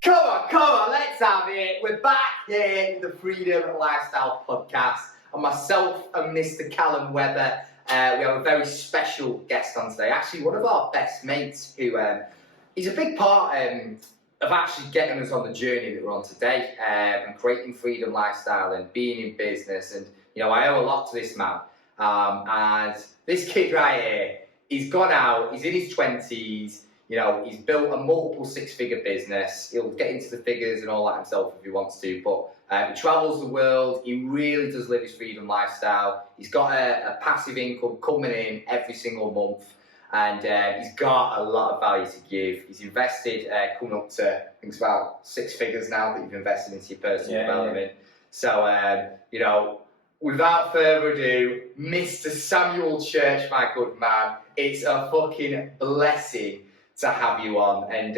Come on, let's have it. We're back here with the Freedom Lifestyle Podcast. And myself and Mr. Callum Webber, we have a very special guest on today. Actually, one of our best mates who he's a big part of actually getting us on the journey that we're on today and creating Freedom Lifestyle and being in business. And, you know, I owe a lot to this man. And this kid right here, he's gone out, he's in his 20s. You know, he's built a multiple six-figure business. He'll get into the figures and all that himself if he wants to, but he travels the world. He really does live his freedom lifestyle. He's got a passive income coming in every single month, and he's got a lot of value to give. He's invested, coming up to, I think it's about 6 figures now that you've invested into your personal development. Yeah. So, you know, without further ado, Mr. Samuel Church, my good man, it's a fucking blessing to have you on. And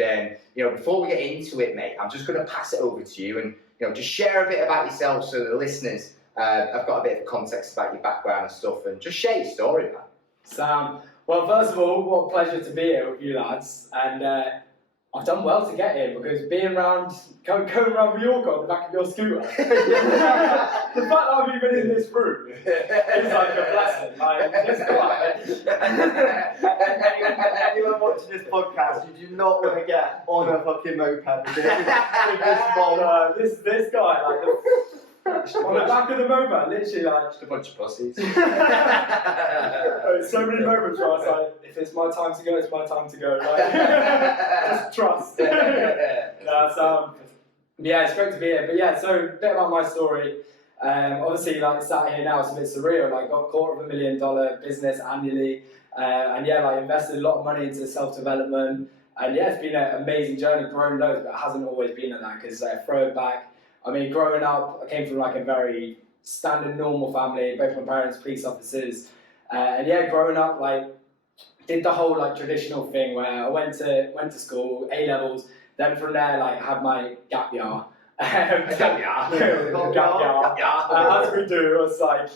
you know, before we get into it, mate, I'm just going to pass it over to you and, you know, just share a bit about yourself so the listeners have got a bit of context about your background and stuff, and just share your story, man. Sam, well, first of all, what a pleasure to be here with you lads, and I've done well to get here, because being around, going around Mallorca on the back of your scooter, the fact that I've even in this room is like a blessing. Like, let's go out. Anyone watching this podcast, you do not want to get on a fucking moped with this guy, like, on the back of the moped, literally like just a bunch of pussies. So many moments where I was like, if it's my time to go, it's my time to go. Like, just trust. Yeah, it's great to be here. But yeah, so a bit about my story. Obviously, like, sat here now, it's a bit surreal. Like, got $250,000 business annually, and yeah, like, invested a lot of money into self-development. And yeah, it's been an amazing journey, grown loads, but it hasn't always been like that. Because throw it back. I mean, growing up, I came from like a very standard, normal family. Both my parents, police officers, and yeah, growing up, like, did the whole like traditional thing where I went to school, A levels. Then from there, like, had my gap year. Gap year. As we do, it's like,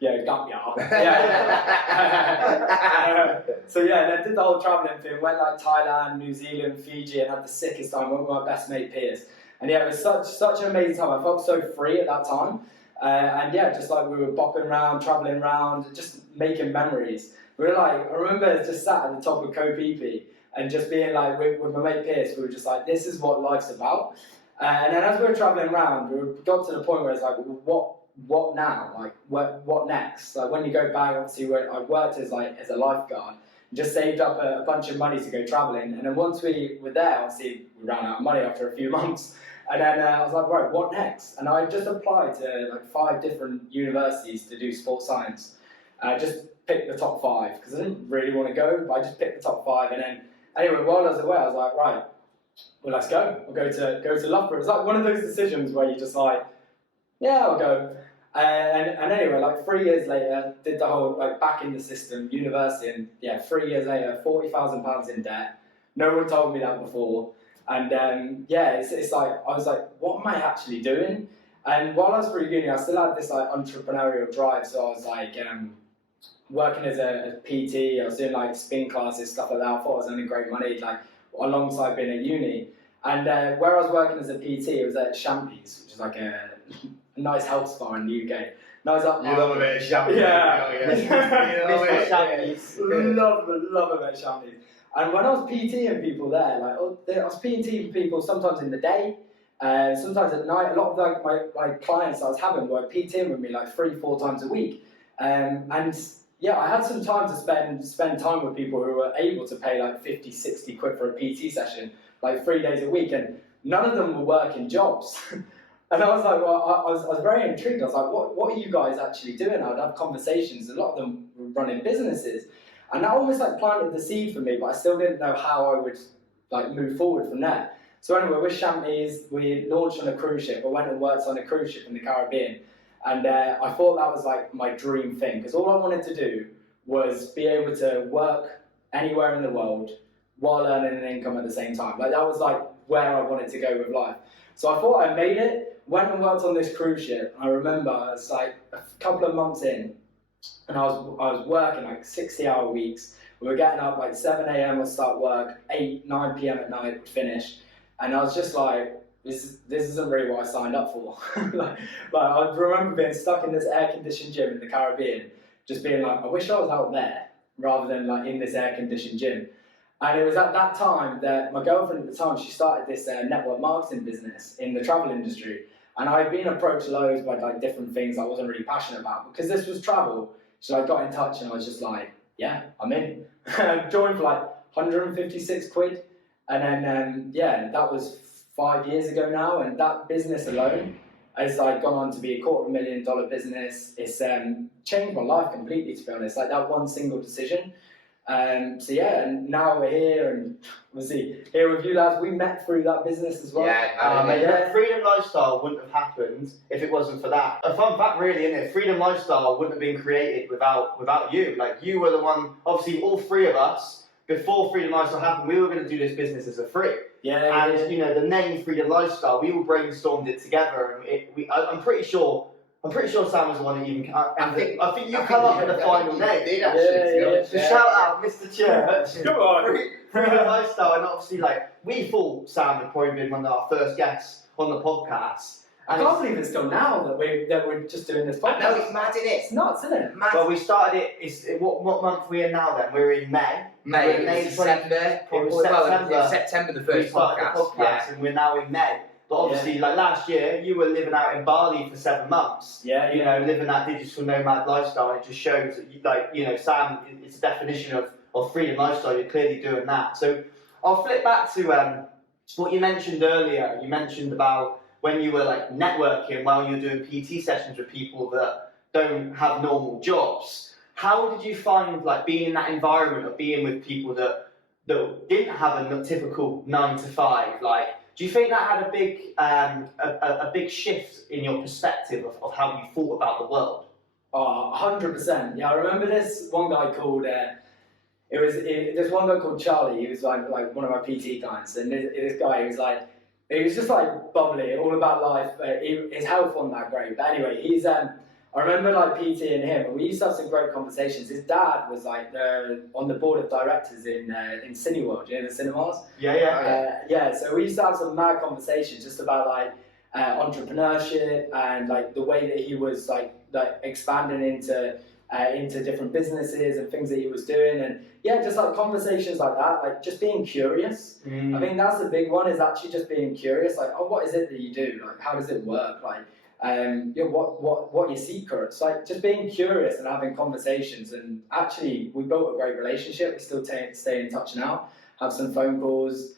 yeah, gap year. Yeah. So yeah, then did the whole travelling thing. Went like Thailand, New Zealand, Fiji, and had the sickest time. Went with my best mate Piers. And yeah, it was such an amazing time. I felt so free at that time. And yeah, just like we were bopping around, travelling around, just making memories. We were like, I remember just sat at the top of Koh Phi Phi and just being like, with my mate Piers, we were just like, this is what life's about. And then as we were travelling around, we got to the point where it's like, what now? Like, what next? Like, when you go back, obviously, I worked as a lifeguard, just saved up a bunch of money to go travelling. And then once we were there, obviously, we ran out of money after a few months. And then I was like, right, what next? And I just applied to like 5 different universities to do sports science. I just picked the top 5 because I didn't really want to go, but I just picked the top 5. And then anyway, while I was away, I was like, right, well, let's go. We'll go to Loughborough. It's like one of those decisions where you just like, yeah, I'll go. And anyway, like 3 years later, did the whole like back in the system, university, and yeah, 3 years later, £40,000 in debt. No one told me that before. And yeah, it's like, I was like, what am I actually doing? And while I was through uni, I still had this like entrepreneurial drive. So I was like working as a PT, I was doing like spin classes, stuff like that. I thought I was earning great money, like alongside being at uni. And where I was working as a PT, it was at Champy's, which is like a nice health spa in the UK. Nice up. You love a bit of Champy's. Yeah. Love a bit of Champy's. And when I was PTing people there, like I was PTing people sometimes in the day, sometimes at night. A lot of like my clients I was having were PTing with me like 3-4 times a week, and yeah, I had some time to spend time with people who were able to pay like 50-60 quid for a PT session, like 3 days a week, and none of them were working jobs. And I was like, well, I was very intrigued. I was like, what are you guys actually doing? I'd have conversations. A lot of them were running businesses. And that almost like planted the seed for me, but I still didn't know how I would like move forward from there. So anyway, with Champy's, we launched on a cruise ship. I went and worked on a cruise ship in the Caribbean. And I thought that was like my dream thing, because all I wanted to do was be able to work anywhere in the world while earning an income at the same time. Like, that was like where I wanted to go with life. So I thought I made it, went and worked on this cruise ship. I remember it was like a couple of months in, and I was working like 60-hour weeks. We were getting up like 7 a.m. would start work, 8, 9 p.m. at night would finish. And I was just like, this isn't really what I signed up for. like I remember being stuck in this air-conditioned gym in the Caribbean, just being like, I wish I was out there rather than like in this air-conditioned gym. And it was at that time that my girlfriend at the time, she started this network marketing business in the travel industry. And I'd been approached loads by like different things I wasn't really passionate about because this was travel. So I got in touch and I was just like, yeah, I'm in. I joined for like 156 quid. And then, that was 5 years ago now. And that business alone has like gone on to be a $250,000 business. It's changed my life completely, to be honest. Like that one single decision. And now we're here, and obviously here with you lads. We met through that business as well. The Freedom Lifestyle wouldn't have happened if it wasn't for that. A fun fact, really, isn't it? Freedom Lifestyle wouldn't have been created without you. Like you were the one. Obviously, all three of us before Freedom Lifestyle happened, we were going to do this business as a free. And you know the name Freedom Lifestyle, we all brainstormed it together, and I'm pretty sure Sam was the one that even. I think you come up with the final name. Did actually. So shout out, Mr. Chair. Come on. Freedom Lifestyle, and obviously, like we thought Sam had probably been one of our first guests on the podcast. I can't believe it's still now that we're just doing this podcast. No, it's mad, isn't it? It's nuts, isn't it? Mad. Well, we started it. What month are we in now? Then we're in May. May. It was September. It was September the first we started podcast. the podcast, and we're now in May. But obviously, like last year, you were living out in Bali for 7 months. You know, living that digital nomad lifestyle. And it just shows that, Sam, it's a definition of freedom lifestyle. You're clearly doing that. So I'll flip back to what you mentioned earlier. You mentioned about when you were like networking while you were doing PT sessions with people that don't have normal jobs. How did you find like being in that environment of being with people that didn't have a typical 9 to 5? Like, do you think that had a big shift in your perspective of how you thought about the world? Oh, 100%. Yeah, I remember this one guy called. This one guy called Charlie. He was like one of my PT clients, and this guy, he was just like bubbly, all about life. His health wasn't that great, but anyway, he's. I remember like PTing him, and we used to have some great conversations. His dad was like on the board of directors in Cineworld, you know, the cinemas. So we used to have some mad conversations just about like entrepreneurship and like the way that he was like expanding into different businesses and things that he was doing, and just like conversations like that, like just being curious. I think that's the big one, is actually just being curious. Like, oh, what is it that you do? Like, how does it work? Like, what are your secrets? Like, just being curious and having conversations. And actually, we built a great relationship. We still stay in touch now. Have some phone calls.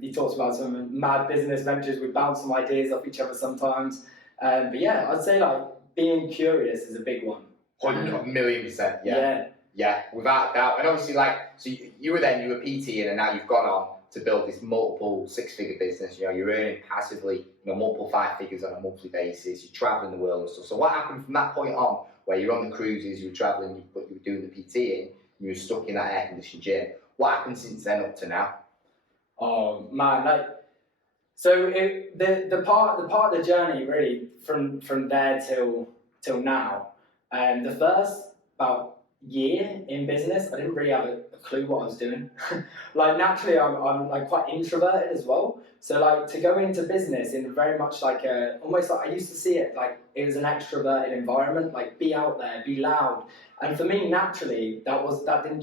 He talks about some mad business ventures. We bounce some ideas off each other sometimes. But yeah, I'd say like being curious is a big one. 100,000,000%. Yeah, without a doubt. And obviously, like, so you were PTing, and now you've gone on to build this multiple 6-figure business. You know, you're earning passively, multiple 5 figures on a monthly basis. You're traveling the world and stuff. So what happened from that point on, where you're on the cruises, you were traveling, but you were doing the PTing, you were stuck in that air-conditioned gym? What happened since then up to now? Oh man, like, so the part of the journey really from there till now. The first about year in business, I didn't really have a clue what I was doing. Like, naturally, I'm like quite introverted as well. So like to go into business in very much like almost like I used to see it like it was an extroverted environment, like be out there, be loud. And for me, naturally, that didn't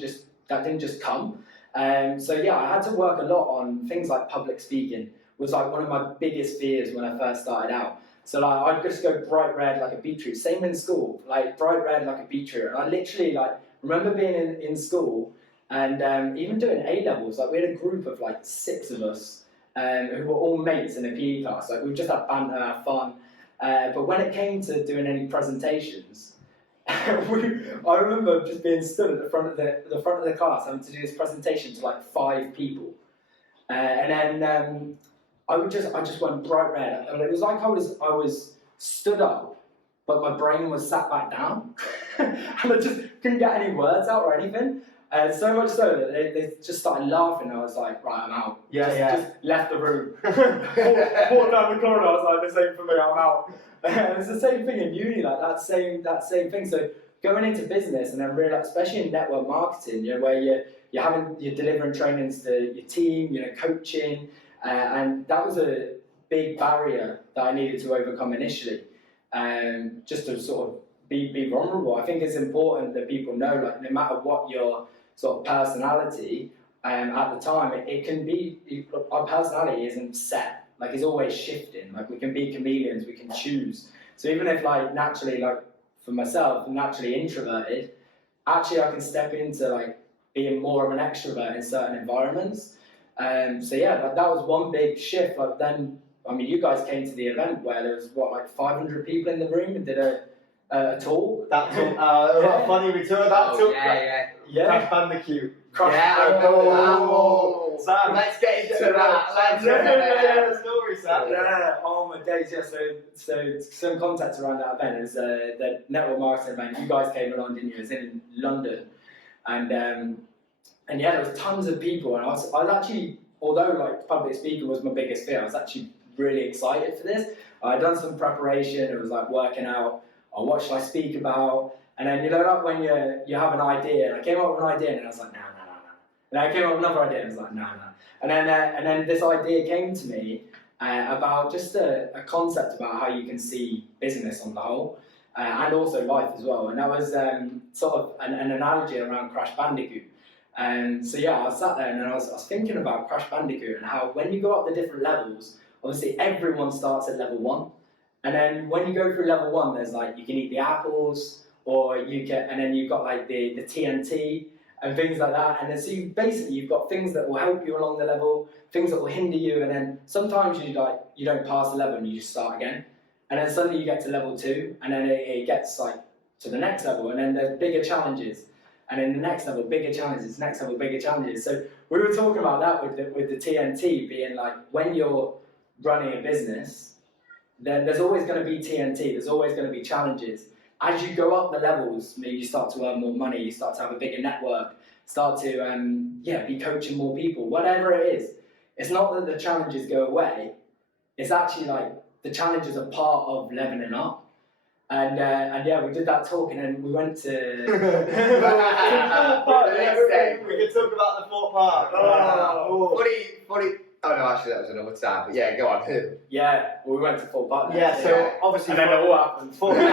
just come. So yeah, I had to work a lot on things like public speaking. Was like one of my biggest fears when I first started out. So like I'd just go bright red like a beetroot. Same in school, like bright red like a beetroot. And I literally like remember being in school and even doing A levels. Like we had a group of like 6 of us who were all mates in a PE class. Like we just had banter, had fun. But when it came to doing any presentations, I remember just being stood at the front of the class having to do this presentation to like 5 people, and then. I just went bright red. And it was like I was stood up, but my brain was sat back down, and I just couldn't get any words out or anything. And so much so that they just started laughing. I was like, right, I'm out. Just left the room. Walked down the corridor. I was like, this ain't for me. I'm out. And it's the same thing in uni, like that same thing. So going into business and then realize, especially in network marketing, where you're delivering trainings to your team, coaching. and that was a big barrier that I needed to overcome initially, just to sort of be vulnerable. I think it's important that people know, like, no matter what your sort of personality, at the time, it can be, our personality isn't set, like it's always shifting, like we can be chameleons, we can choose. So even if like naturally, like for myself, I'm naturally introverted, actually I can step into like being more of an extrovert in certain environments. So yeah, that was one big shift. Like then, I mean, you guys came to the event where there was what, like 500 people in the room and did a talk. That talk, funny we took that talk. Yeah. Crash Bandicoot. Sam, let's get into that. Yeah, story, Sam. Yeah, oh my days, yeah. So some context around that event is the network marketing event. You guys came along, didn't you? It was in London, and yeah, there was tons of people, and I was actually, although like public speaking was my biggest fear, I was actually really excited for this. I'd done some preparation. It was like working out, what should I speak about? And then, you know, like when you have an idea, and I came up with an idea, and I was like, no. And I came up with another idea, and I was like, no. And then this idea came to me about just a concept about how you can see business on the whole, and also life as well. And that was sort of an analogy around Crash Bandicoot. And so yeah, I sat there and I was thinking about Crash Bandicoot and how when you go up the different levels, obviously everyone starts at level 1. And then when you go through level 1, there's like, you can eat the apples, or you can, and then you've got like the TNT and things like that. And then so you've got things that will help you along the level, things that will hinder you, and then sometimes you don't pass the level and you just start again. And then suddenly you get to level 2, and then it gets like to the next level, and then there's bigger challenges. And then the next level, bigger challenges, next level, bigger challenges. So we were talking about that with the TNT being like, when you're running a business, then there's always going to be TNT, there's always going to be challenges. As you go up the levels, maybe you start to earn more money, you start to have a bigger network, start to be coaching more people, whatever it is. It's not that the challenges go away, it's actually like the challenges are part of leveling up. And yeah, we did that talk, and then we went to We can talk about the Fort Park. Funny. Oh no, actually that was another time. But yeah, go on. Yeah, well, we went to Fort Park. Yeah, so obviously, and then it all happened. So obviously,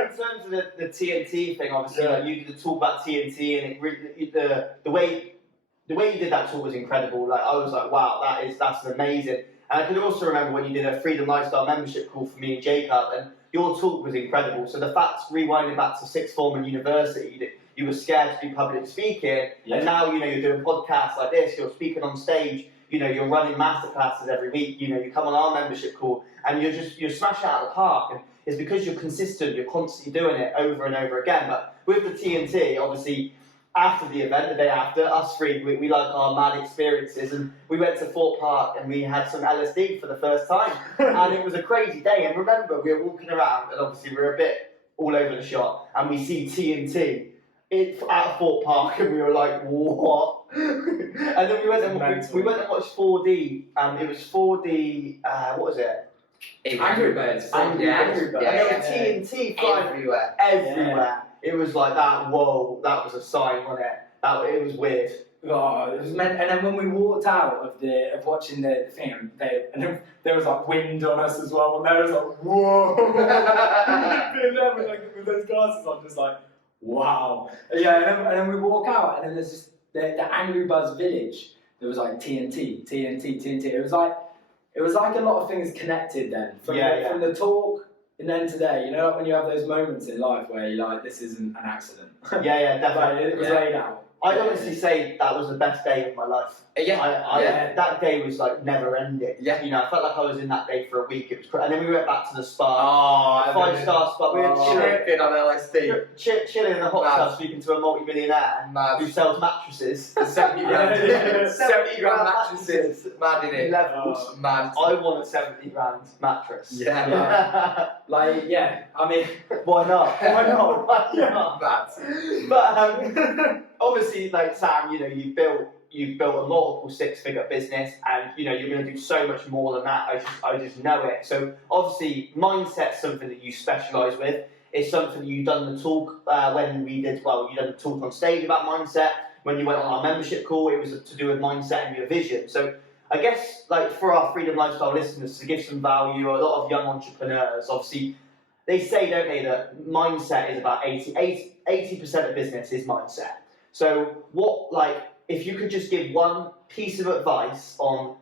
in terms of the TNT thing, obviously, like you did talk about TNT, and it really, the way you did that talk was incredible. Like I was like, wow, that's amazing. And I can also remember when you did a Freedom Lifestyle membership call for me and Jacob, and your talk was incredible. So the fact, rewinding back to sixth form and university, that you were scared to do public speaking, and now you're doing podcasts like this, you're speaking on stage, you're running masterclasses every week, you come on our membership call, and you're smashing it out of the park. And it's because you're consistent, you're constantly doing it over and over again. But with the TNT, obviously, after the event, the day after, us three, we like our mad experiences, and we went to Fort Park and we had some LSD for the first time, and it was a crazy day. And remember, we were walking around, and obviously we were a bit all over the shop, and we see TNT at Fort Park, and we were like, what? And then we went and watched 4D, it was 4D, what was it? Angry Birds. Angry Birds. Yeah, and there were TNT flying everywhere. Yeah. It was like that. Whoa, that was a sign, wasn't it? It was weird. Oh, it was meant. And then when we walked out of watching the thing, and then there was like wind on us as well, and there was like whoa. And then with those glasses on, just like wow. Yeah, and then we walk out, and then there's just the Angry Birds village. There was like TNT. It was like a lot of things connected then. From the talk. And then today, like when you have those moments in life where you're like, this isn't an accident. Yeah, definitely. It was laid out. I'd honestly say that was the best day of my life. That day was like never ending. Yeah. I felt like I was in that day for a week. It was crazy. And then we went back to the spa. 5-star spa. We were chilling on LSD. Chilling in a hot tub, speaking to a multi-millionaire who sells mattresses. 70 grand. 70 grand mattresses. Mad in it. Levels. Mad. I want a 70 grand mattress. Yeah. I mean, why not? Mad. But obviously, like Sam, you've built a multiple 6-figure business, and you're going to do so much more than that. I just know it. So obviously, mindset's something that you specialise with. It's something you've done the talk when we did. Well, you done the talk on stage about mindset. when you went on our membership call, it was to do with mindset and your vision. So I guess, like, for our Freedom Lifestyle listeners, to give some value, a lot of young entrepreneurs, obviously, they say, don't they, that mindset is about 80% of business is mindset. So what, like, if you could just give one piece of advice on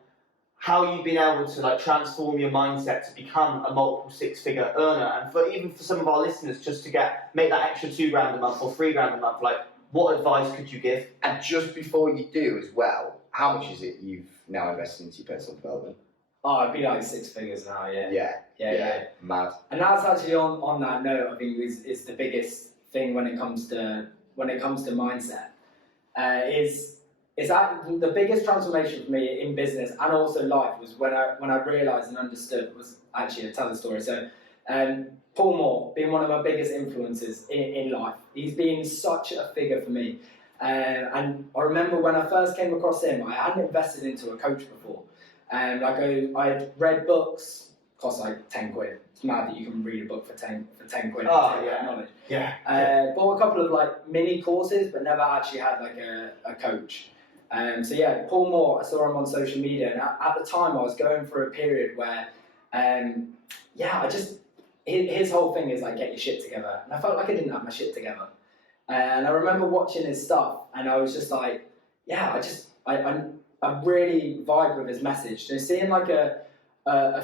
how you've been able to, like, transform your mindset to become a multiple six-figure earner, and even for some of our listeners, just to make that extra £2,000 a month or £3,000 a month, like, what advice could you give? And just before you do as well, how much is it you've now invested into your personal development? Oh, it'd be like 6 figures now, yeah. Yeah. Mad. And that's actually on that note, I think is the biggest thing when it comes to mindset. Is that the biggest transformation for me in business and also life was when I realised and understood, was actually, I'll tell the story. So Paul Moore, being one of my biggest influences in life, he's been such a figure for me. And I remember when I first came across him, I hadn't invested into a coach before. And I had read books, cost like 10 quid. It's mad that you can read a book for 10 quid. Oh, yeah. Knowledge. Yeah. Bought a couple of like mini courses, but never actually had like a coach. So yeah, Paul Moore, I saw him on social media, and at the time I was going through a period where, his whole thing is like, get your shit together. And I felt like I didn't have my shit together. And I remember watching his stuff, and I was just like, yeah, I really vibe with his message. So seeing like a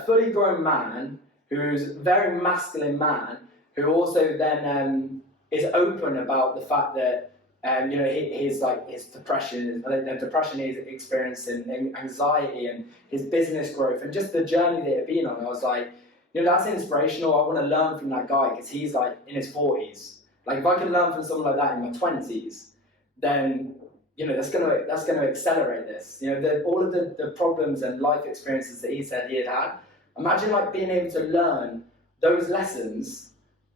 fully grown man who's a very masculine man, who also then is open about the fact that his depression, the depression he's experiencing, and anxiety, and his business growth, and just the journey that he'd been on. I was like, that's inspirational. I want to learn from that guy, because he's like in his 40s. Like, if I can learn from someone like that in my 20s, then that's gonna accelerate this. All of the problems and life experiences that he said he had. Imagine like being able to learn those lessons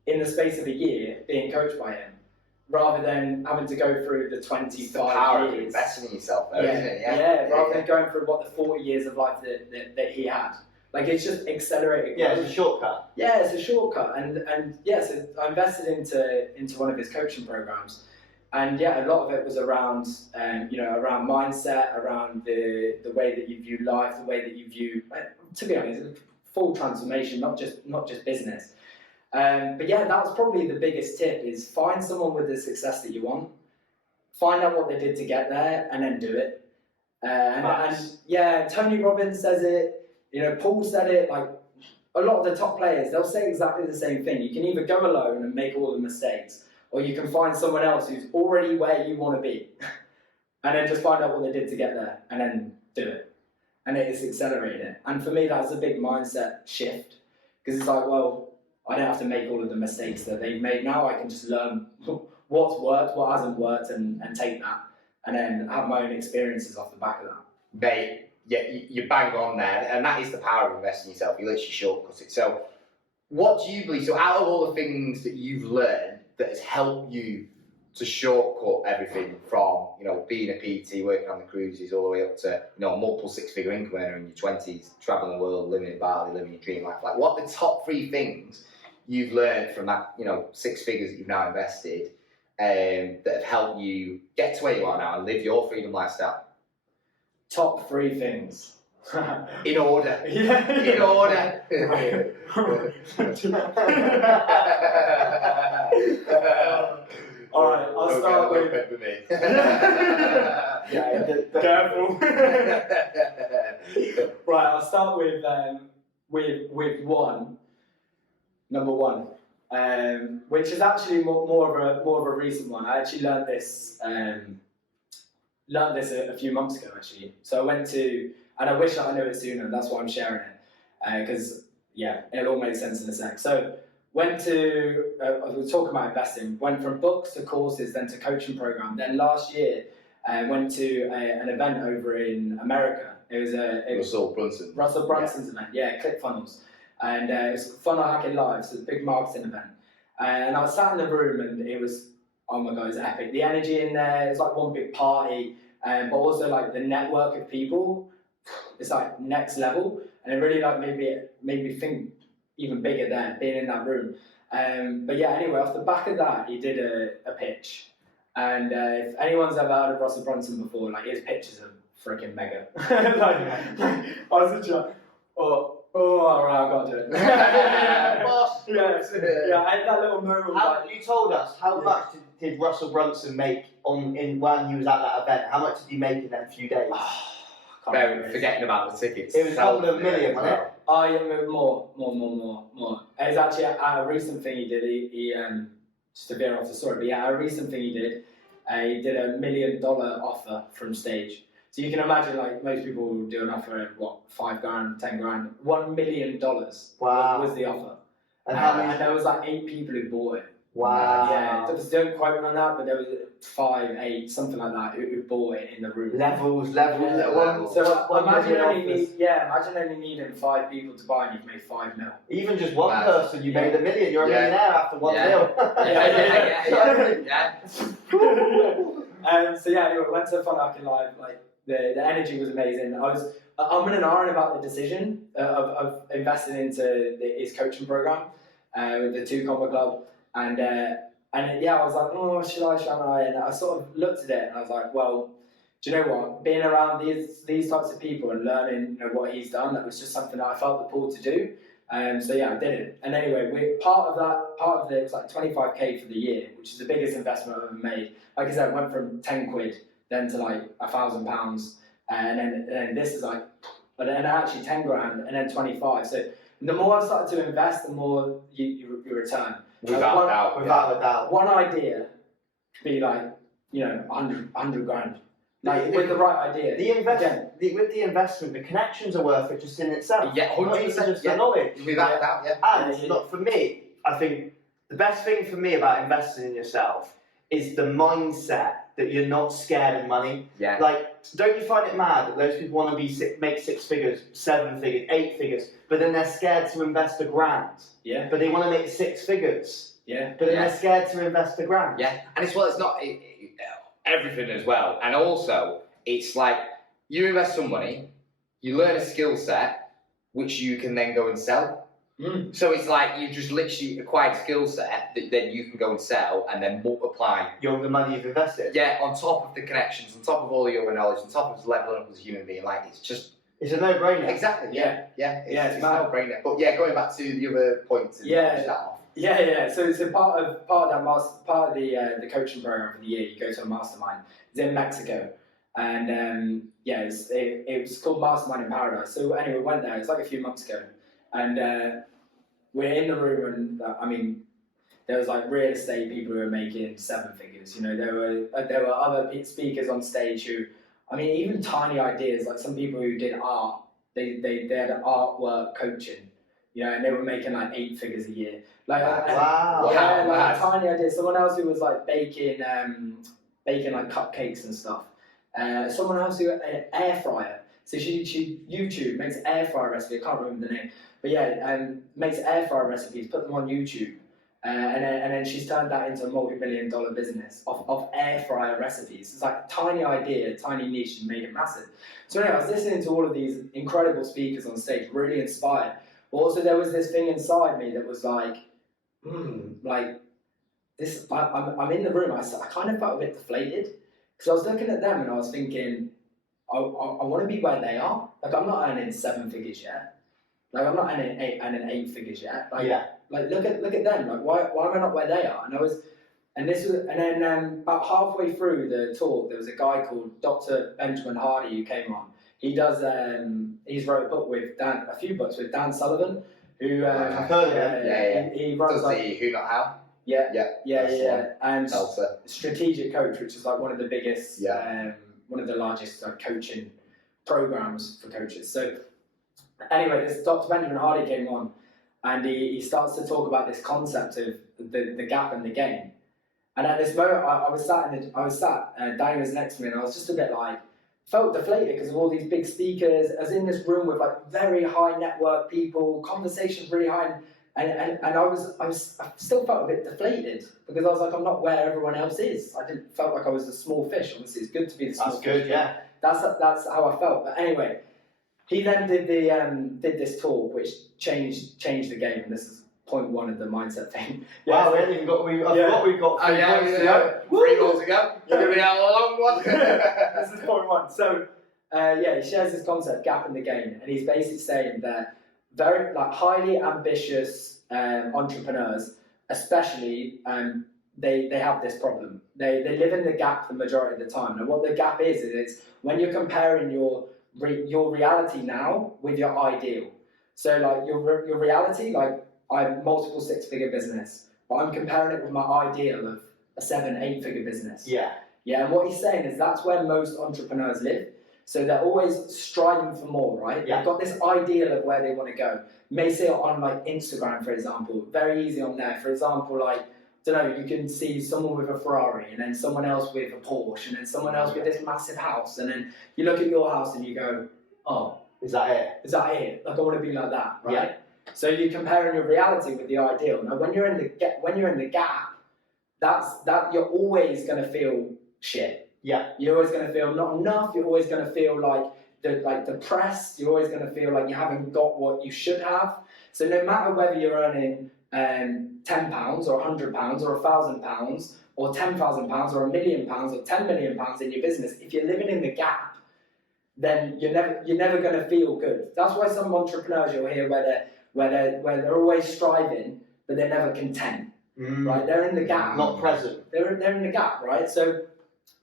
in the space of a year, being coached by him, rather than having to go through the 25 it's the power years. of investing in yourself, though, isn't it? Rather than going through what the 40 years of life that he had. Like, it's just accelerated growth. Yeah, it's a shortcut. Yeah, it's a shortcut. And so I invested into one of his coaching programs. And yeah, a lot of it was around around mindset, around the way that you view life, the way that you view, to be honest, full transformation, not just business. But yeah, that was probably the biggest tip: is find someone with the success that you want, find out what they did to get there, and then do it. And yeah, Tony Robbins says it. Paul said it. Like, a lot of the top players, they'll say exactly the same thing. You can either go alone and make all the mistakes, or you can find someone else who's already where you want to be, and then just find out what they did to get there, and then do it. And it's accelerating it. And for me, that's a big mindset shift, because it's like, well, I don't have to make all of the mistakes that they've made now. I can just learn what's worked, what hasn't worked, and take that, and then have my own experiences off the back of that. Mate, yeah, you bang on there, and that is the power of investing in yourself. You literally shortcut it. So, what do you believe? So, out of all the things that you've learned that has helped you to shortcut everything from being a PT, working on the cruises, all the way up to multiple six-figure income earner in your 20s, traveling the world, living in Bali, living your dream life. Like, what are the top 3 things you've learned from that 6 figures that you've now invested that have helped you get to where you are now and live your freedom lifestyle? Top 3 things. In order. Yeah. In order. All right, I'll start with me. Yeah, careful. Right, I'll start with number one, which is actually more of a recent one. I actually learned this a few months ago, actually. So I went to, and I wish I knew it sooner, and that's why I'm sharing it, because it'll all make sense in a sec. So went to, I was talking about investing, went from books to courses, then to coaching program. Then last year, went to an event over in America. It was Russell Brunson's event, ClickFunnels. And it was Funnel Hacking Live, so it's a big marketing event. And I was sat in the room, and it was, oh my God, it was epic. The energy in there, it was like one big party, but also like the network of people, it's like next level. And it really like made me think even bigger then, being in that room. But yeah, anyway, off the back of that, he did a pitch. And if anyone's ever heard of Russell Brunson before, like his pictures are freaking mega. I was literally like, alright, I've got to do it. yeah, I had that little moment. You told us how much did Russell Brunson make when he was at that event? How much did he make in them few days? Forgetting about the tickets. It was a couple of million, wasn't it? Oh yeah, more. It was actually at a recent thing he did. He just to veer off the story, but yeah, a recent thing he did a $1 million offer from stage. So you can imagine, like most people will do an offer of what, $5,000, $10,000, $1 million. Wow. Was the offer, and there was like 8 people who bought it. Wow. Yeah, don't quote me on that, but there was 5, 8, something like that who bought it in the room. Levels. So imagine only needing 5 people to buy and you've made 5 mil. Even just one person, you made $1 million. You're a millionaire after 1 mil. So yeah, anyway, went to Fun Arcade Live. Like the energy was amazing. I'm in an iron about the decision of investing into his coaching program with the 2 Combat Club. And I was like, oh, should I? And I sort of looked at it and I was like, well, do you know what? Being around these types of people and learning what he's done, that was just something that I felt the pull to do. So yeah, I did it. And anyway, part of it was like 25k for the year, which is the biggest investment I've ever made. Like I said, I went from 10 quid then to like £1,000, and then this is like, but then actually 10 grand and then 25. So the more I started to invest, the more you return. Without a doubt. One idea could be like, 100 grand. Like with the right idea. With the investment, the connections are worth it just in itself. Yeah, 100%. Just the knowledge. Without a doubt, yeah. And not for me, I think the best thing for me about investing in yourself is the mindset that you're not scared of money. Yeah. Like, don't you find it mad that those people want to make 6 figures, 7 figures, 8 figures, but then they're scared to invest £1,000? Yeah. But they want to make 6 figures. Yeah. But then they're scared to invest £1,000. Yeah. And it's not everything as well. And also, it's like you invest some money, you learn a skill set, which you can then go and sell. Mm. So it's like you just literally acquired a skill set that then you can go and sell and then multiply the money you've invested. Yeah, on top of the connections, on top of all your knowledge, on top of leveling up as a human being. Like it's a no-brainer. Exactly. Yeah. It's a mad. no-brainer. But yeah, going back to the other point. Yeah. So part of the coaching program for the year, you go to a mastermind. It's in Mexico, and it was called Mastermind in Paradise. So anyway, we went there. It's like a few months ago, and we're in the room, and there was like real estate people who were making 7 figures. There were other speakers on stage who, even tiny ideas, like some people who did art. They had artwork coaching, and they were making like 8 figures a year. Like wow. Tiny ideas. Someone else who was like baking like cupcakes and stuff. Someone else who an air fryer. So she YouTube makes an air fryer recipe. I can't remember the name, but makes air fryer recipes, put them on YouTube, and then she's turned that into a multi-million-dollar business of air fryer recipes. It's like tiny idea, tiny niche, and made it massive. So anyway, I was listening to all of these incredible speakers on stage, really inspired. But also there was this thing inside me that was like, like this. I'm in the room. I kind of felt a bit deflated because I was looking at them and I was thinking, I want to be where they are. Like I'm not earning 7 figures yet. Like I'm not earning 8 figures yet. Like look at them. Like why am I not where they are? And then about halfway through the talk, there was a guy called Dr. Benjamin Hardy who came on. He does. He's wrote a few books with Dan Sullivan, who I've heard of him. He runs does the Who Not How. Yeah. And Elsa. Strategic Coach, which is like one of the biggest, one of the largest coaching programs for coaches. So anyway, this Dr. Benjamin Hardy came on, and he starts to talk about this concept of the gap in the game. And at this moment, I was sat. Danny was next to me, and I was just a bit like, felt deflated because of all these big speakers. I was in this room with like very high network people, conversations really high, and I still felt a bit deflated because I was like, I'm not where everyone else is. I didn't felt like I was a small fish. Obviously, it's good to be the small fish. That's good, yeah. That's how I felt. But anyway, he then did this talk which changed the game, and this is point one of the mindset thing. Wow, we haven't even got. I forgot we've got 3 points to go. 3 goals to go. You're going to be out a long one. This is point one. So, he shares this concept, gap in the game, and he's basically saying that very highly ambitious entrepreneurs, especially, they have this problem. They live in the gap the majority of the time. And what the gap is it's when you're comparing your reality now with your ideal. So like your reality, like I'm multiple 6-figure business, but I'm comparing it with my ideal of a 7-8-figure business. Yeah. Yeah, and what he's saying is that's where most entrepreneurs live. So they're always striving for more, right? Yeah. They've got this ideal of where they want to go. You may see it on like Instagram, for example. Very easy on there. For example, like, I don't know, you can see someone with a Ferrari and then someone else with a Porsche and then someone else with this massive house. And then you look at your house and you go, oh, is that it? Is that it? Like, I want to be like that, right? Yeah. So you're comparing your reality with the ideal. Now, when you're in the gap, that you're always going to feel shit. Yeah. You're always going to feel not enough. You're always going to feel like depressed. You're always going to feel like you haven't got what you should have. So no matter whether you're earning £10 or £100 or £1,000 or £10,000 or £1 million or £10 million in your business, if you're living in the gap, then you're never going to feel good. That's why some entrepreneurs you'll hear where they're always striving, but they're never content. Right? They're in the gap. Not present. They're in the gap, right? So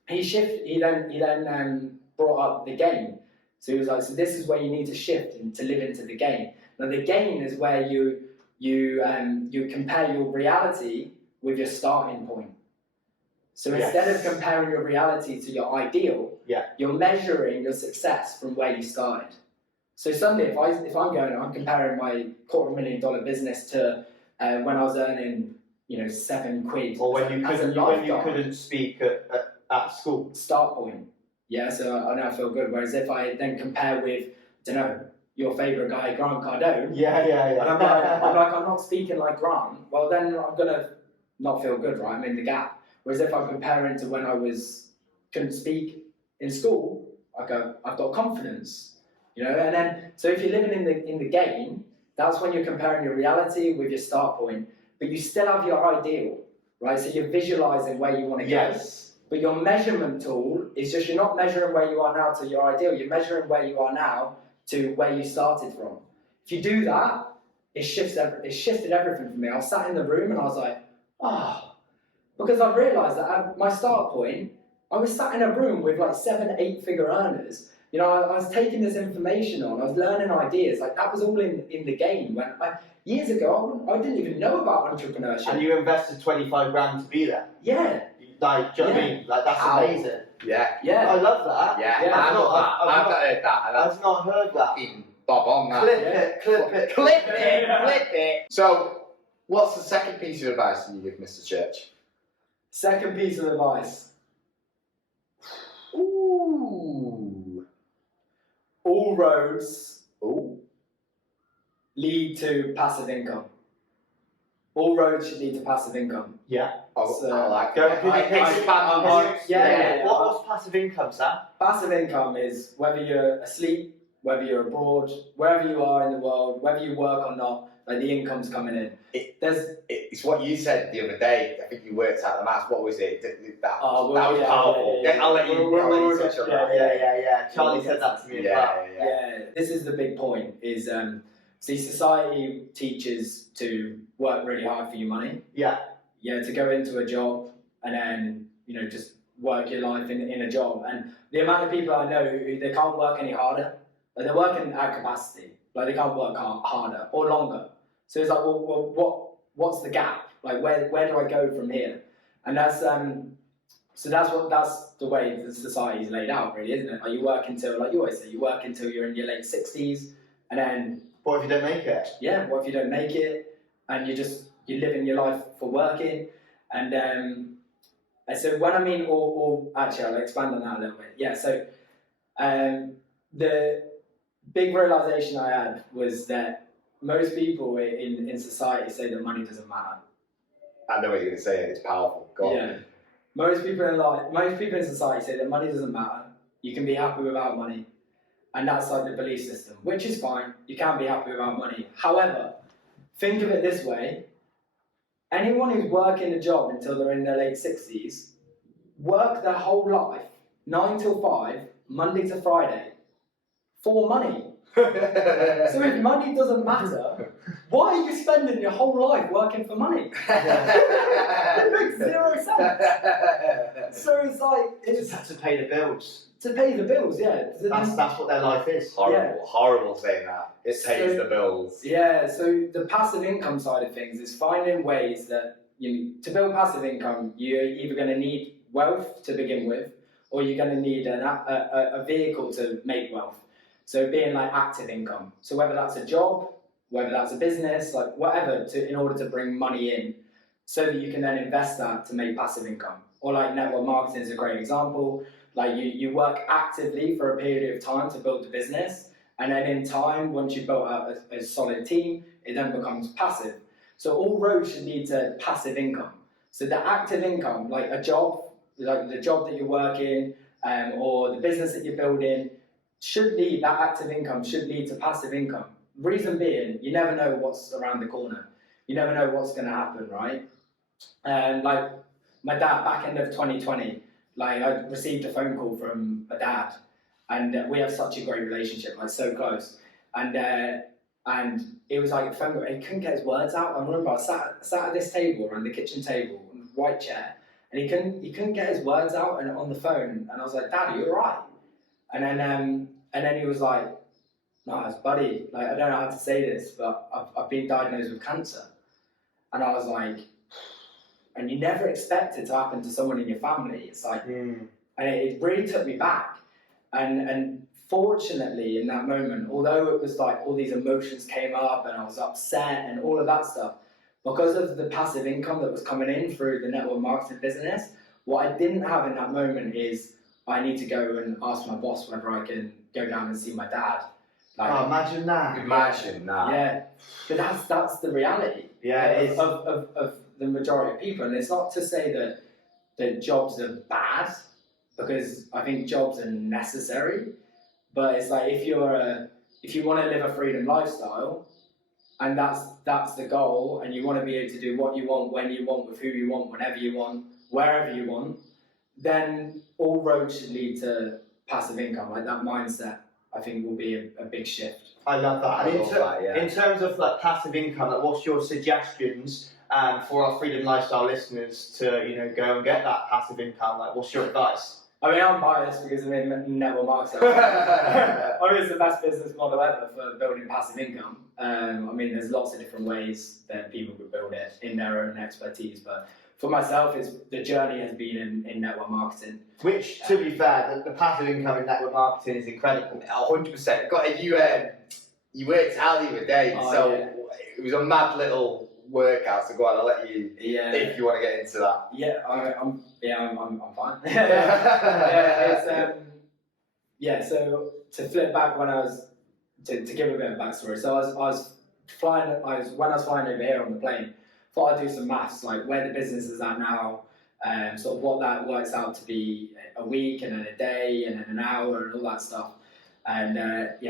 he then brought up the gain. So he was like, so this is where you need to shift and to live into the gain. Now the gain is where you compare your reality with your starting point. So instead of comparing your reality to your ideal, you're measuring your success from where you started. So suddenly, if I'm comparing my $250,000 business to when I was earning, £7, or when you couldn't speak at school. Start point. Yeah, so I now feel good. Whereas if I then compare with, your favourite guy, Grant Cardone. Yeah. And I'm not speaking like Grant. Well, then I'm gonna not feel good, right? I'm in the gap. Whereas if I'm comparing to when I couldn't speak in school, I've got confidence, And then so if you're living in the game, that's when you're comparing your reality with your start point, but you still have your ideal, right? So you're visualizing where you want to go. Yes. But your measurement tool is just you're not measuring where you are now to your ideal. You're measuring where you are now to where you started from. If you do that, it shifted everything for me. I was sat in the room and I was like, because I realised that at my start point, I was sat in a room with like 7-8-figure earners. I was taking this information on. I was learning ideas. Like that was all in the game. Years ago, I didn't even know about entrepreneurship. And you invested 25 grand to be there. Yeah. Like, do you know what I mean? Like, that's amazing. Yeah. I love that. Yeah. I've not heard that. I've not heard that. Bob on that. Clip it. So, what's the second piece of advice that you give Mr. Church? Second piece of advice. Ooh. All roads lead to passive income. All roads should lead to passive income. Yeah. So, I like that. What's passive income, Sam? Passive income is whether you're asleep, whether you're abroad, wherever you are in the world, whether you work or not, like the income's coming in. It's what you said the other day. I think you worked out the maths. What was it? That was yeah, powerful. Yeah. I'll let you touch on that. Yeah. Charlie said that to me as well. Yeah. This is the big point. Is see, society teaches to work really hard for your money. Yeah. Yeah, to go into a job and then just work your life in a job. And the amount of people I know who they can't work any harder. Like they're working at capacity. Like they can't work harder or longer. So it's like, well, what's the gap? Like where do I go from here? And that's that's the way the society is laid out, really, isn't it? Like you work until, like you always say, you work until you're in your late 60s, and then what if you don't make it? Yeah, what if you don't make it, and you're living your life for working, and so when I mean or actually I'll expand on that a little bit. Yeah, so the big realization I had was that most people in society say that money doesn't matter. I know what you're going to say. It's powerful. Go on. Yeah. Most people in society say that money doesn't matter. You can be happy without money, and that's like the belief system, which is fine. You can be happy without money. However, think of it this way. Anyone who's working a job until they're in their late 60s, work their whole life, 9 till 5, Monday to Friday, for money. So if money doesn't matter, why are you spending your whole life working for money? It makes zero sense. So it's like, It's just have to pay the bills. to pay the bills, yeah. That's what their life is. Horrible saying that. It pays the bills. Yeah, so the passive income side of things is finding ways that to build passive income, you're either going to need wealth to begin with, or you're going to need a vehicle to make wealth. So being like active income. So whether that's a job, whether that's a business, like whatever, in order to bring money in, so that you can then invest that to make passive income. Or like network marketing is a great example. Like you work actively for a period of time to build the business, and then in time, once you've built out a solid team, it then becomes passive. So all roads should lead to passive income. So the active income, like a job, like the job that you're working, or the business that you're building, that active income should lead to passive income. Reason being, you never know what's around the corner. You never know what's going to happen, right? And like my dad, back end of 2020, like I received a phone call from my dad, and we have such a great relationship, like so close. And it was like he couldn't get his words out. I remember I sat at this table, around the kitchen table, in a white chair, and he couldn't get his words out and on the phone. And I was like, Dad, are you alright? And then he was like, no, buddy, like I don't know how to say this, but I've been diagnosed with cancer. And I was like, and you never expect it to happen to someone in your family. It's like, and it really took me back. And fortunately, in that moment, although it was like all these emotions came up and I was upset and all of that stuff, because of the passive income that was coming in through the network marketing business, what I didn't have in that moment is I need to go and ask my boss whether I can go down and see my dad. Like, imagine that. Imagine that. Yeah, but that's the reality. Yeah, it is. Of the majority of people, and it's not to say that jobs are bad, because I think jobs are necessary. But it's like if you want to live a freedom lifestyle, and that's the goal, and you want to be able to do what you want, when you want, with who you want, whenever you want, wherever you want, then all roads should lead to passive income. Like that mindset, I think, will be a big shift. I love that. And in terms of like passive income, like, what's your suggestions for our freedom lifestyle listeners to go and get that passive income? Like, what's your advice? I mean, I'm biased because I'm in network marketing. I mean, it's the best business model ever for building passive income. I mean, there's lots of different ways that people could build it in their own expertise, but for myself, the journey has been in network marketing. Which, to be fair, the passive income in network marketing is incredible. 100%. You worked out the other day, it was a mad little workout. So go on, I'll let you if you want to get into that. Yeah, I'm fine. So to flip back when I was to give a bit of backstory. So when I was flying over here on the plane, thought I'd do some maths, like where the business is at now, sort of what that works out to be a week and then a day and then an hour and all that stuff. And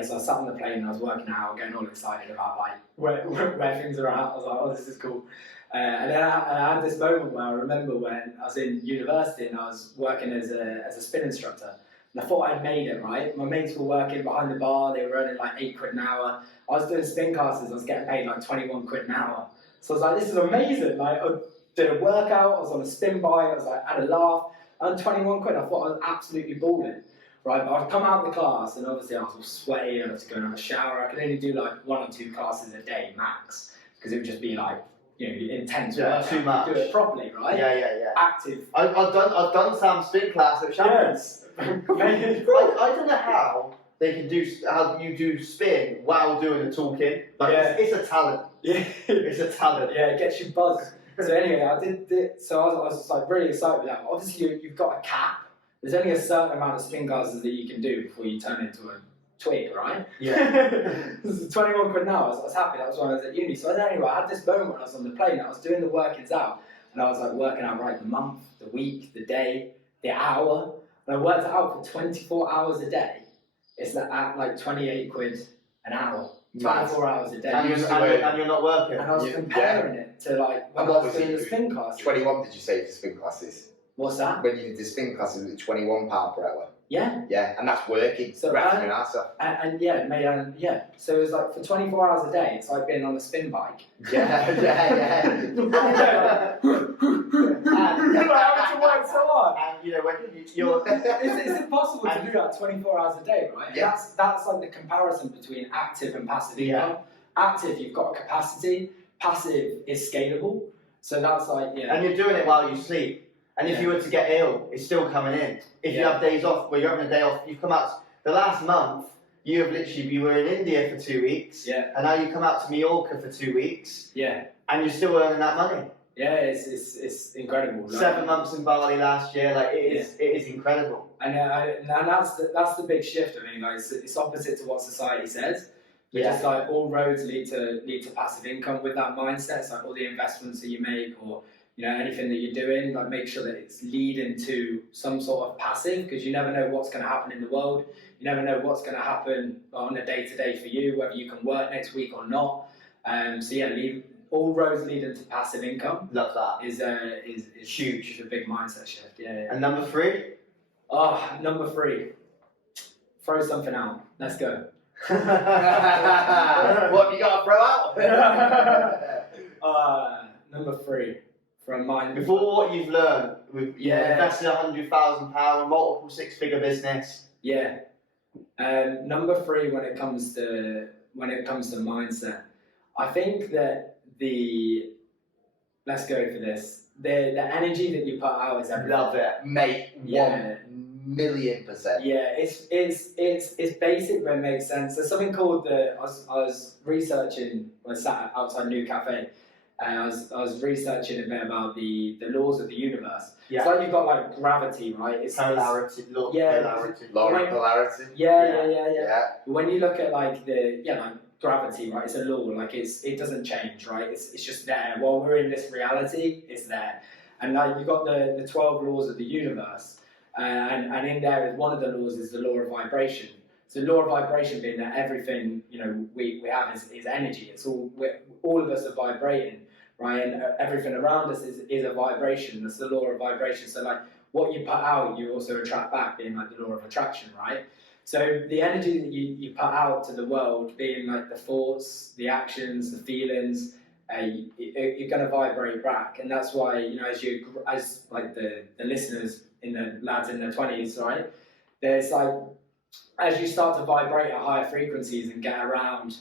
so I sat on the plane and I was working out, getting all excited about like where things are at. I was like, oh, this is cool. And then I had this moment where I remember when I was in university and I was working as a spin instructor. And I thought I'd made it, right? My mates were working behind the bar, they were earning like £8 an hour. I was doing spin classes, I was getting paid like £21 an hour. So I was like, this is amazing. Like, I did a workout, I was on a spin bike, I was like, had a laugh, I earned £21. I thought I was absolutely balling. Right, but I'd come out of the class and obviously I was all sweaty, I had to go and have a shower. I could only do like 1 or 2 classes a day max, because it would just be like, intense work. Too much. Do it properly, right? Yeah. Active. I've done some spin class at Champions. Yes. I don't know how you do spin while doing the talking. Like, it's a talent. Yeah. It's a talent. Yeah, it gets you buzzed. So anyway, I did it. So I was like really excited with that. Obviously, you've got a cap. There's only a certain amount of spin classes that you can do before you turn into a twig, right? Yeah. This is £21 an hour. So I was happy. That was when I was at uni. So anyway, I had this moment when I was on the plane. I was doing the workings out, and I was like working out the month, the week, the day, the hour, and I worked it out for 24 hours a day. It's at like £28 an hour 24 hours a day. And you're not working. And I was comparing it to like when I was doing the spin classes. 21 did you say for spin classes? What's that? When you did the spin classes, was it £21 per hour? Yeah. Yeah, and that's working. So Wrapping your ass off. And yeah. So it was like for 24 hours a day, it's like being on a spin bike. Yeah. You're like having to work so hard. And when you're It's impossible to do that 24 hours a day, right? Yeah. That's like the comparison between active and passive income. Active, you've got a capacity. Passive is scalable. So that's like, and you're doing it while you sleep. And if you were to get ill, it's still coming in. If you have days off, where you're having a day off, you've come out. The last month, you were in India for 2 weeks. Yeah. And now you come out to Mallorca for 2 weeks. Yeah. And you're still earning that money. Yeah, it's incredible. 7 months in Bali last year, it is incredible. And that's the big shift. I mean, like it's opposite to what society says. But just like all roads lead to passive income with that mindset. It's like all the investments that you make, or anything that you're doing, like make sure that it's leading to some sort of passive, because you never know what's going to happen in the world. You never know what's going to happen on a day-to-day for you, whether you can work next week or not. All roads leading to passive income. Love that. Is huge. It's a big mindset shift. Yeah. And number 3? Number 3. Throw something out. Let's go. What have you got to throw out? Number 3. From mine. Before what you've learned, with investing £100,000, multiple 6-figure business. Yeah. Number 3, when it comes to mindset, I think that let's go for this. The energy that you put out is everything. Love it, mate. 1,000,000%. Yeah, it's basic but it makes sense. There's something called I was researching when I sat outside New Cafe. I was researching a bit about the laws of the universe. Yeah. It's like you've got like gravity, right? It's polarity. Law of polarity. Yeah. When you look at like gravity, right? It's a law. Like it doesn't change, right? It's just there. While we're in this reality, it's there. And like you've got the 12 laws of the universe, and in there is one of the laws is the law of vibration. So the law of vibration being that everything we have is energy. It's all of us are vibrating, right? And everything around us is a vibration. That's the law of vibration. So like what you put out, you also attract back, being like the law of attraction, right? So the energy that you put out to the world, being like the thoughts, the actions, the feelings, you're going to vibrate back. And that's why as like the listeners lads in their 20s, right? There's like, as you start to vibrate at higher frequencies and get around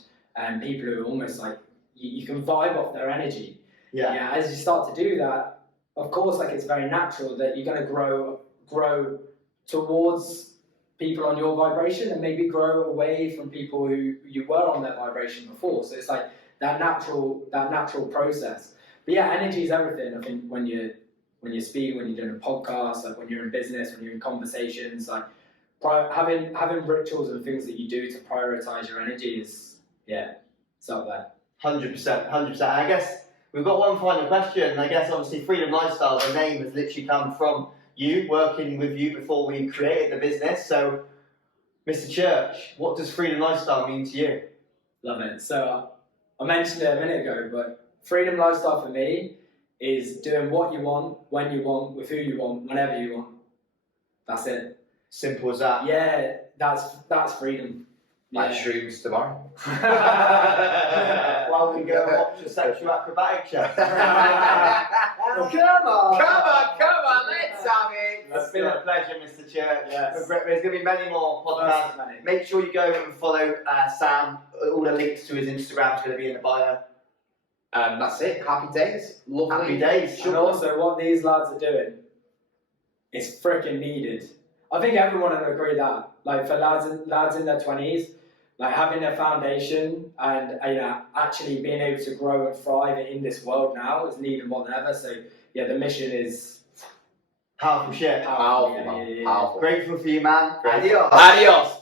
people who are almost like you can vibe off their energy. Yeah. As you start to do that, of course, like it's very natural that you're going to grow towards people on your vibration and maybe grow away from people who you were on their vibration before. So it's like that natural process. But yeah, energy is everything. I think when you speak, when you're doing a podcast, like when you're in business, when you're in conversations, like having rituals and things that you do to prioritize your energy is it's up there. 100%. I guess we've got one final question. I guess obviously Freedom Lifestyle, the name has literally come from you, working with you before we created the business. So, Mr. Church, what does Freedom Lifestyle mean to you? Love it. So I mentioned it a minute ago, but Freedom Lifestyle for me is doing what you want, when you want, with who you want, whenever you want. That's it. Simple as that. Yeah, that's freedom. Like shrooms tomorrow. While we go watch a sexual acrobatic show. Come on, let's have it. It's been a pleasure, Mr. Church. Yes. There's going to be many more podcasts. Make sure you go and follow Sam. All the links to his Instagram is going to be in the bio. That's it. Happy days. Lovely. Happy days. And also, what these lads are doing is freaking needed. I think everyone would agree that, like for lads in their 20s, like having a foundation and actually being able to grow and thrive in this world now is needed more than ever. So yeah, the mission is powerful shit. Powerful. Grateful for you, man. Adios.